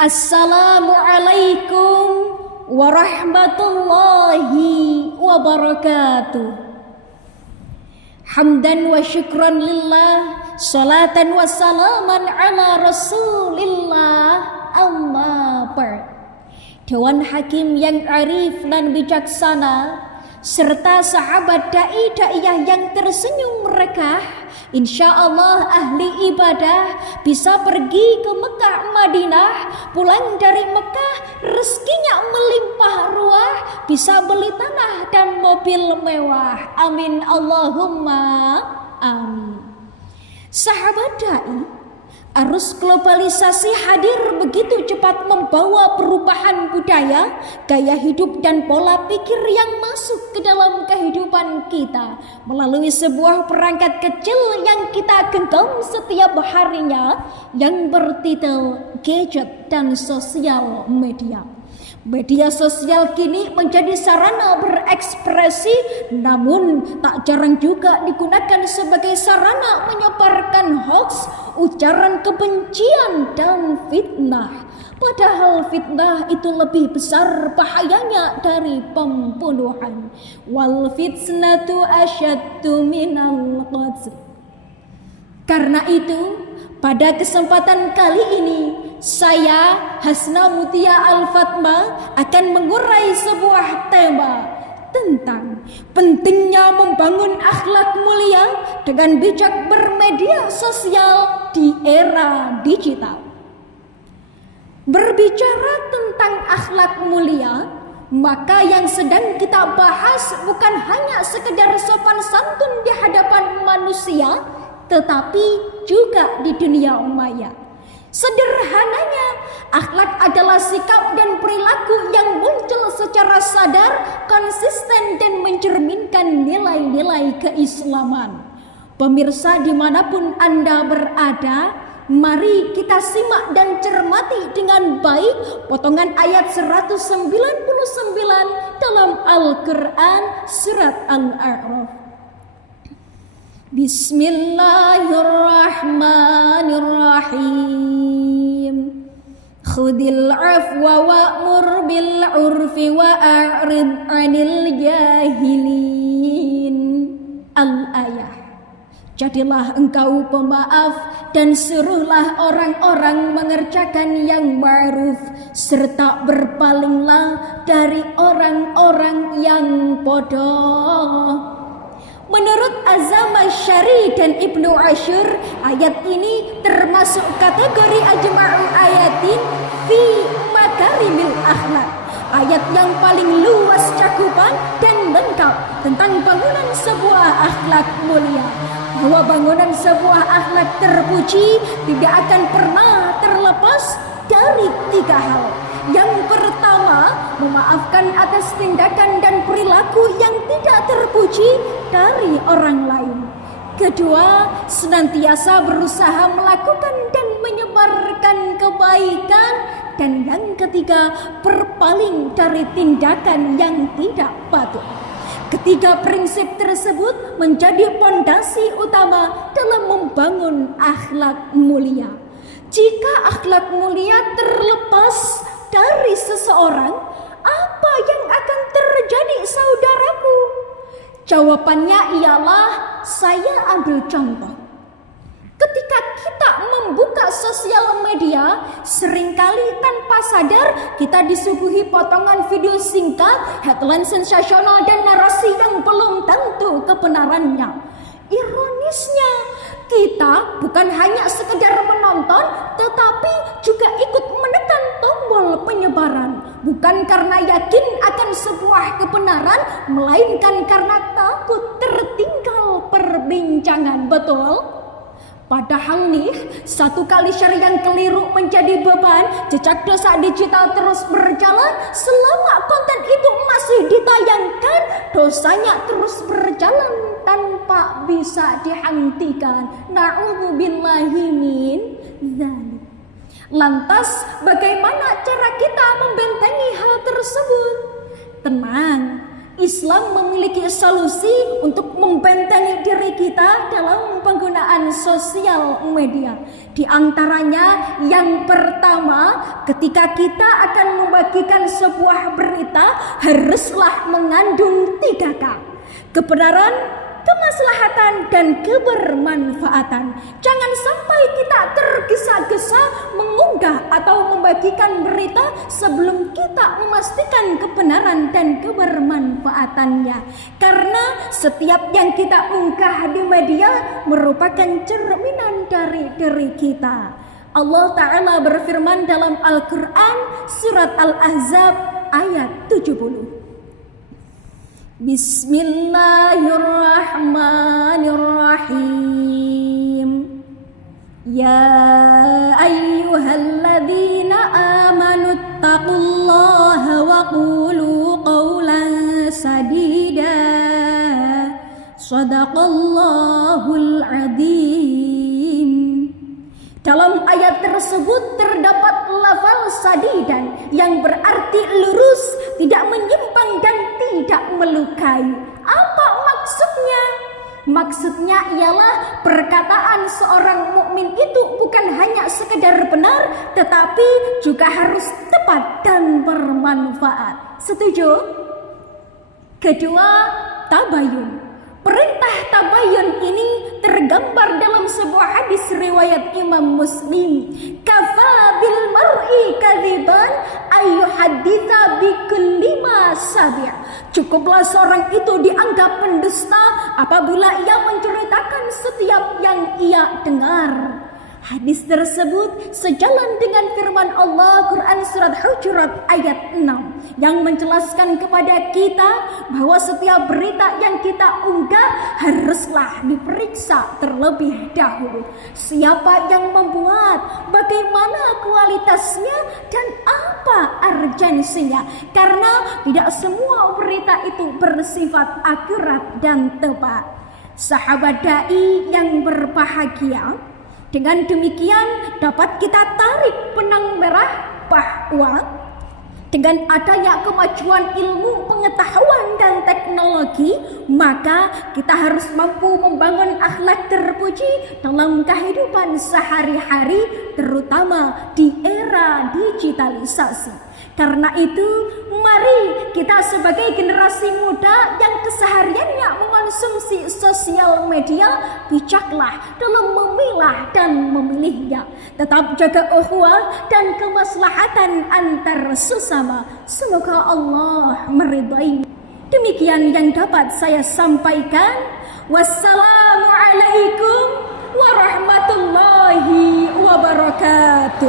Assalamualaikum warahmatullahi wabarakatuh. Hamdan wa syukran lillah, salatan wa salaman ala rasulillah, amma ba'd. Dewan Hakim yang arif dan bijaksana serta sahabat da'i-da'iyah yang tersenyum mereka, insya Allah ahli ibadah bisa pergi ke Mekah Madinah, pulang dari Mekah rezekinya melimpah ruah, bisa beli tanah dan mobil mewah. Amin Allahumma amin. Sahabat da'i, arus globalisasi hadir begitu cepat membawa perubahan budaya, gaya hidup dan pola pikir yang masuk ke dalam kehidupan kita melalui sebuah perangkat kecil yang kita genggam setiap harinya yang bertitel gadget dan sosial media. Media sosial kini menjadi sarana berekspresi, namun tak jarang juga digunakan sebagai sarana menyebarkan hoaks, ujaran kebencian dan fitnah. Padahal fitnah itu lebih besar bahayanya dari pembunuhan. Wal fitnatu asyaddu minal qatl. Karena itu, pada kesempatan kali ini, saya Hasna Mutia Al-Fatma akan mengurai sebuah tema tentang pentingnya membangun akhlak mulia dengan bijak bermedia sosial di era digital. Berbicara tentang akhlak mulia, maka yang sedang kita bahas bukan hanya sekedar sopan santun di hadapan manusia, tetapi juga di dunia maya. Sederhananya, akhlak adalah sikap dan perilaku yang muncul secara sadar, konsisten dan mencerminkan nilai-nilai keislaman. Pemirsa dimanapun Anda berada, mari kita simak dan cermati dengan baik potongan ayat 199 dalam Al-Quran surat Al-A'raf. Bismillahirrahmanirrahim. Khudil afwa wa'mur bil urfi wa'arid 'anil jahilin. Al-ayah. Jadilah engkau pemaaf dan suruhlah orang-orang mengerjakan yang ma'ruf, serta berpalinglah dari orang-orang yang bodoh. Menurut Az-Zamakhsyari dan Ibnu Ashur, ayat ini termasuk kategori ajma'u ayatin fi makarimil akhlak. Ayat yang paling luas cakupan dan lengkap tentang bangunan sebuah akhlak mulia. Bahwa bangunan sebuah akhlak terpuji tidak akan pernah terlepas dari 3 hal. Yang pertama, memaafkan atas tindakan dan perilaku yang tidak terpuji dari orang lain. Kedua, senantiasa berusaha melakukan dan menyebarkan kebaikan. Dan yang ketiga, berpaling dari tindakan yang tidak patut. Ketiga prinsip tersebut menjadi pondasi utama dalam membangun akhlak mulia. Jika akhlak mulia terlepas dari seseorang, apa yang akan terjadi, saudaraku? Jawabannya ialah, saya ambil contoh. Ketika kita membuka sosial media, seringkali tanpa sadar kita disuguhi potongan video singkat, headline sensasional dan narasi yang belum tentu kebenarannya. Ironisnya, kita bukan hanya sekedar menonton, tetapi juga ikut menekan tombol penyebaran. Bukan karena yakin akan sebuah kebenaran, melainkan karena takut tertinggal perbincangan. Betul? Padahal nih, satu kali share yang keliru menjadi beban. Jejak dosa digital terus berjalan. Selama konten itu masih ditayangkan, dosanya terus berjalan tanpa bisa dihentikan. Na'udzubillahi min dzalik. Lantas bagaimana cara kita membentengi hal tersebut? Tenang, Islam memiliki solusi untuk membentengi diri kita dalam penggunaan sosial media. Di antaranya yang pertama, ketika kita akan membagikan sebuah berita haruslah mengandung 3K. Kebenaran, kemaslahatan, dan kebermanfaatan. Jangan sampai kita tergesa-gesa mengunggah atau membagikan berita sebelum kita memastikan kebenaran dan kebermanfaatannya. Karena setiap yang kita unggah di media merupakan cerminan dari diri kita. Allah Ta'ala berfirman dalam Al-Quran surat Al-Ahzab ayat 70. Bismillahirrahmanirrahim. Ya ayyuhalladzina amanu taqullaha wa qulu qawlan sadida. Shadaqallahul adzim. Dalam ayat tersebut terdapat lafal sadidan yang berarti lurus, tidak menyimpang dan tidak melukai. Apa maksudnya? Maksudnya ialah perkataan seorang mukmin itu bukan hanya sekedar benar, tetapi juga harus tepat dan bermanfaat. Setuju? Kedua, tabayun. Perintah tabayun ini tergambar dalam sebuah hadis riwayat Imam Muslim. Kafa bil mar'i kadziban ayyuhadditsa bikulli ma sabi'. Cukuplah seorang itu dianggap pendusta apabila ia menceritakan setiap yang ia dengar. Hadis tersebut sejalan dengan firman Allah Quran surat Hujurat ayat 6 yang menjelaskan kepada kita bahwa setiap berita yang kita unggah haruslah diperiksa terlebih dahulu. Siapa yang membuat, bagaimana kualitasnya, dan apa urgensinya. Karena tidak semua berita itu bersifat akurat dan tepat. Sahabat dai yang berbahagia, dengan demikian dapat kita tarik benang merah bahwa dengan adanya kemajuan ilmu, pengetahuan, dan teknologi, maka kita harus mampu membangun akhlak terpuji dalam kehidupan sehari-hari, terutama di era digitalisasi. Karena itu, mari kita sebagai generasi muda yang kesehariannya mengonsumsi sosial media, bijaklah dalam memilah dan memilihnya. Tetap jaga ukhuwah dan kemaslahatan antar sesama. Semoga Allah meridai. Demikian yang dapat saya sampaikan. Wassalamualaikum warahmatullahi wabarakatuh.